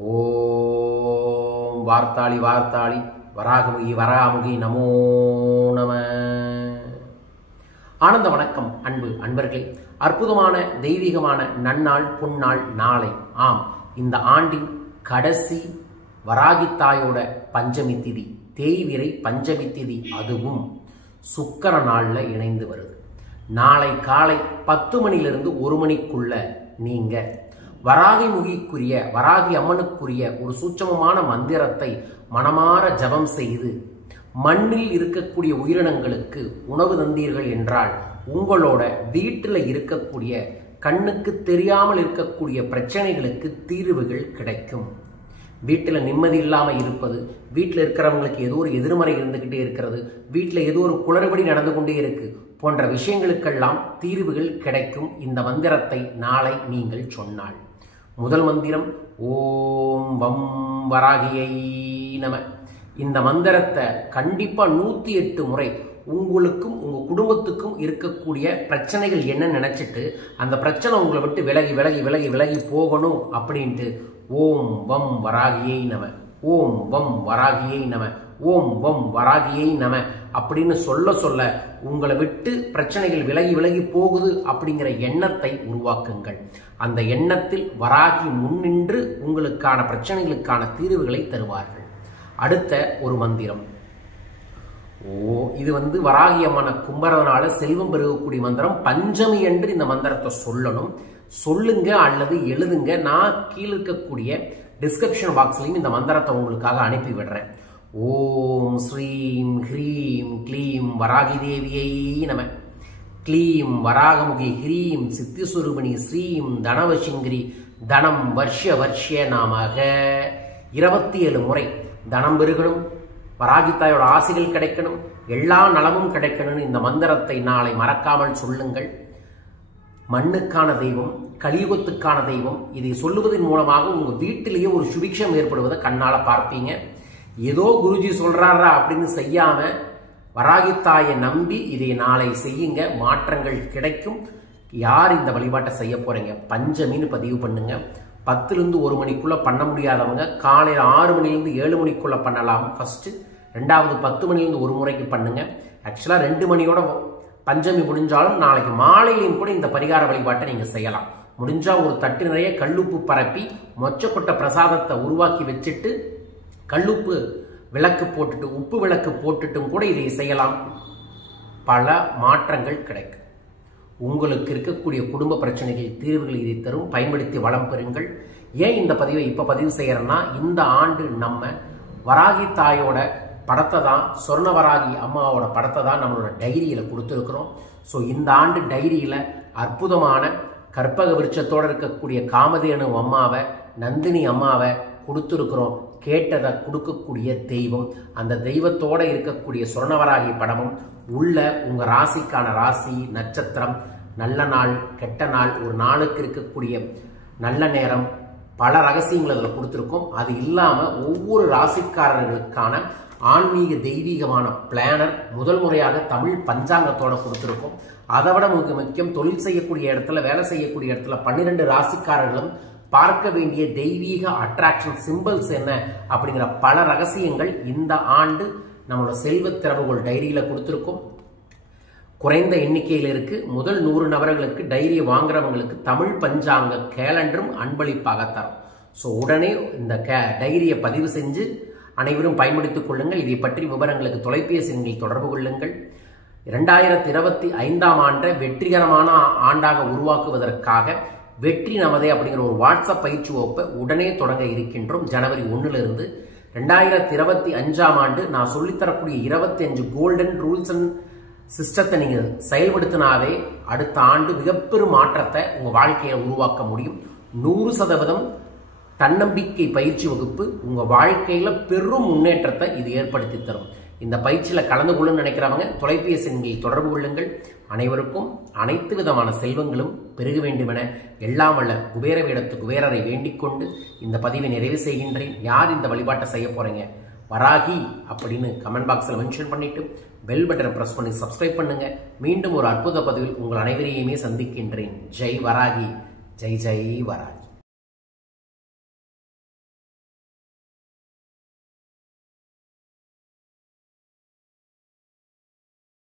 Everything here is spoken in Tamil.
ஓம் வார்த்தாளி வார்த்தாளி வராகமுகி வராமுகி நமோ நம. ஆனந்த வணக்கம் அன்பு அன்பர்களே. அற்புதமான தெய்வீகமான நன்னாள் பொன்னாள் நாளை. ஆம், இந்த ஆண்டின் கடைசி வராகித்தாயோட பஞ்சமி திதி, தேய்விரை பஞ்சமி திதி, அதுவும் சுக்கிர நாள்ல இணைந்து வருது. நாளை காலை 10 மணிலிருந்து 1 மணிக்குள்ள நீங்க வராகி முகிக்குரிய வராகி அம்மனுக்குரிய ஒரு சூட்சமமான மந்திரத்தை மனமாற ஜபம் செய்து மண்ணில் இருக்கக்கூடிய உயிரினங்களுக்கு உணவு தந்தீர்கள் என்றால் உங்களோட வீட்டில் இருக்கக்கூடிய கண்ணுக்கு தெரியாமல் இருக்கக்கூடிய பிரச்சனைகளுக்கு தீர்வுகள் கிடைக்கும். வீட்டில் நிம்மதி இல்லாமல் இருப்பது, வீட்டில் இருக்கிறவங்களுக்கு ஏதோ ஒரு எதிர்மறை இருந்துகிட்டே இருக்கிறது, வீட்டில் ஏதோ ஒரு குளறுபடி நடந்து கொண்டே இருக்கு போன்ற விஷயங்களுக்கெல்லாம் தீர்வுகள் கிடைக்கும் இந்த மந்திரத்தை நாளை நீங்கள் சொன்னால். முதல் மந்திரம் ஓம் வம் வராகியை நம. இந்த மந்திரத்தை கண்டிப்பா 108 முறை உங்களுக்கும் உங்க குடும்பத்துக்கும் இருக்கக்கூடிய பிரச்சனைகள் என்ன நினைச்சிட்டு அந்த பிரச்சனை உங்களை விட்டு விலகி விலகி விலகி விலகி போகணும் அப்படின்ட்டு ஓம் வம் வராகியை நம, ஓம் வம் வராகியை நம, ஓம் வம் வராகியை நம அப்படின்னு சொல்ல சொல்ல உங்களை விட்டு பிரச்சனைகள் விலகி விலகி போகுது அப்படிங்கிற எண்ணத்தை உருவாக்குங்கள். அந்த எண்ணத்தில் வராகி முன்னின்று உங்களுக்கான பிரச்சனைகளுக்கான தீர்வுகளை தருவார்கள். அடுத்த ஒரு மந்திரம் இது வராகி அம்மனை கும்பறதுனால செல்வம் பெருகக்கூடிய மந்திரம். பஞ்சமி என்று இந்த மந்திரத்தை சொல்லணும். சொல்லுங்க அல்லது எழுதுங்க. நான் கீழே இருக்கக்கூடிய டிஸ்கிரிப்ஷன் பாக்ஸ்லையும் இந்த மந்திரத்தை உங்களுக்காக அனுப்பி விடுறேன். ஓம் ஸ்ரீம் ஹ்ரீம் க்ளீம் வராகி தேவியை நம. க்ளீம் வராகமுகி ஹ்ரீம் சித்திஸ்வரூபிணி ஸ்ரீம் தனவசிங்கிரி தனம் வர்ஷ வர்ஷ நாமக. 27 முறை தனம் பெருகணும், வராகித்தாயோட ஆசைகள் கிடைக்கணும், எல்லா நலமும் கிடைக்கணும்னு இந்த மந்திரத்தை நாளை மறக்காமல் சொல்லுங்கள். மண்ணுக்கான தெய்வம், கலியுகத்துக்கான தெய்வம். இதை சொல்லுவதன் மூலமாக உங்க வீட்டிலேயே ஒரு சுபிக்ஷம் ஏற்படுவதை கண்ணால பார்ப்பீங்க. ஏதோ குருஜி சொல்றாரா அப்படின்னு செய்யாம வராகித்தாயை நம்பி இதை நாளை செய்யுங்க, மாற்றங்கள் கிடைக்கும். யார் இந்த வழிபாட்டை செய்ய போறீங்க? பஞ்சமின்னு பதிவு பண்ணுங்க. 10லிருந்து 1 மணிக்குள்ள பண்ண முடியாதவங்க காலையில் 6 மணிலிருந்து 7 மணிக்குள்ள பண்ணலாம் ஃபர்ஸ்ட். ரெண்டாவது 10 மணிலிருந்து 1 முறைக்கு பண்ணுங்க. ஆக்சுவலா 2 மணியோட பஞ்சமி முடிஞ்சாலும் நாளைக்கு மாலையிலையும் கூட இந்த பரிகார வழிபாட்டை நீங்க செய்யலாம். முடிஞ்சா ஒரு தட்டு நிறைய கல்லுப்பு பரப்பி மொச்சக்கொட்டை பிரசாதத்தை உருவாக்கி வச்சுட்டு கல்லுப்பு விளக்கு போட்டுட்டு உப்பு விளக்கு போட்டுட்டும் கூட இதை செய்யலாம். பல மாற்றங்கள் கிடைக்கும். உங்களுக்கு இருக்கக்கூடிய குடும்ப பிரச்சனைகள் தீர்வுகள் இதை தரும். பயன்படுத்தி வளம் பெறுங்கள். ஏன் இந்த பதிவை இப்ப பதிவு செய்யறேன்னா, இந்த ஆண்டு நம்ம வராகி தாயோட படத்தை தான், சொர்ணவராகி அம்மாவோட படத்தை தான் நம்மளோட டைரியில கொடுத்துருக்கிறோம். ஸோ இந்த ஆண்டு டைரியில அற்புதமான கற்பக விருட்சத்தோட இருக்கக்கூடிய காமதேனு அம்மாவை, நந்தினி அம்மாவை கொடுத்துருக்கிறோம். கேட்டதை கொடுக்கக்கூடிய தெய்வம், அந்த தெய்வத்தோட இருக்கக்கூடிய சொர்ணவராகி படமும் உள்ள உங்க ராசிக்கான ராசி நட்சத்திரம், நல்ல நாள் கெட்ட நாள், ஒரு நாளுக்கு இருக்கக்கூடிய நல்ல நேரம், பல ரகசியங்கள் அதில் கொடுத்துருக்கோம். அது இல்லாம ஒவ்வொரு ராசிக்காரர்களுக்கான ஆன்மீக தெய்வீகமான பிளானர் முதல் முறையாக தமிழ் பஞ்சாங்கத்தோட கொடுத்துருக்கோம். அதை விட முக்கியம், தொழில் செய்யக்கூடிய இடத்துல, வேலை செய்யக்கூடிய இடத்துல 12 ராசிக்காரர்களும் பார்க்க வேண்டிய தெய்வீக அட்ராக்ஷன் சிம்பிள்ஸ் என்ன அப்படிங்கிற பல ரகசியங்கள் இந்த ஆண்டு நம்மளோட செல்வ திறவுகோள் டைரியில கொடுத்துருக்கோம். குறைந்த எண்ணிக்கையில் இருக்கு. முதல் 100 நபர்களுக்கு டைரியை வாங்குறவங்களுக்கு தமிழ் பஞ்சாங்க கேலண்டரும் அன்பளிப்பாக தரும். ஸோ உடனே இந்த டைரியை பதிவு செஞ்சு அனைவரும் பயன்படுத்திக் கொள்ளுங்கள். இதை பற்றி விவரங்களுக்கு தொலைபேசி எண்ணில் தொடர்பு கொள்ளுங்கள். 2025ஆம் ஆண்டை வெற்றிகரமான ஆண்டாக உருவாக்குவதற்காக வெற்றி நமதே அப்படிங்கிற ஒரு வாட்ஸ்அப் பயிற்சி வகுப்பை உடனே தொடங்க இருக்கின்றோம். ஜனவரி 1லிருந்து 2025ஆம் ஆண்டு நான் சொல்லித்தரக்கூடிய 25 கோல்டன் ரூல்ஸ் அண்ட் சிஸ்டத்தை நீங்க செயல்படுத்தினாவே அடுத்த ஆண்டு மிகப்பெரும் மாற்றத்தை உங்க வாழ்க்கையை உருவாக்க முடியும். 100% தன்னம்பிக்கை பயிற்சி வகுப்பு உங்க வாழ்க்கையில பெரும் முன்னேற்றத்தை இது ஏற்படுத்தி தரும். இந்த பயிற்சியில கலந்து கொள்ள நினைக்கிறவங்க தொலைபேசி எண்ணில் தொடர்பு கொள்ளுங்கள். அனைவருக்கும் அனைத்து விதமான செல்வங்களும் பெருக வேண்டுமென எல்லாம் வல்ல குபேர வேடத்து குபேரரை வேண்டிக் கொண்டு இந்த பதிவை நிறைவு செய்கின்றேன். யார் இந்த வழிபாட்டை செய்ய போறீங்க? வராகி அப்படின்னு கமெண்ட் பாக்ஸில் மென்ஷன் பண்ணிட்டு பெல் பட்டனை பிரஸ் பண்ணி சப்ஸ்கிரைப் பண்ணுங்க. மீண்டும் ஒரு அற்புத பதிவில் உங்கள் அனைவரையுமே சந்திக்கின்றேன். ஜெய் வராகி, ஜெய் ஜெய் வராகி.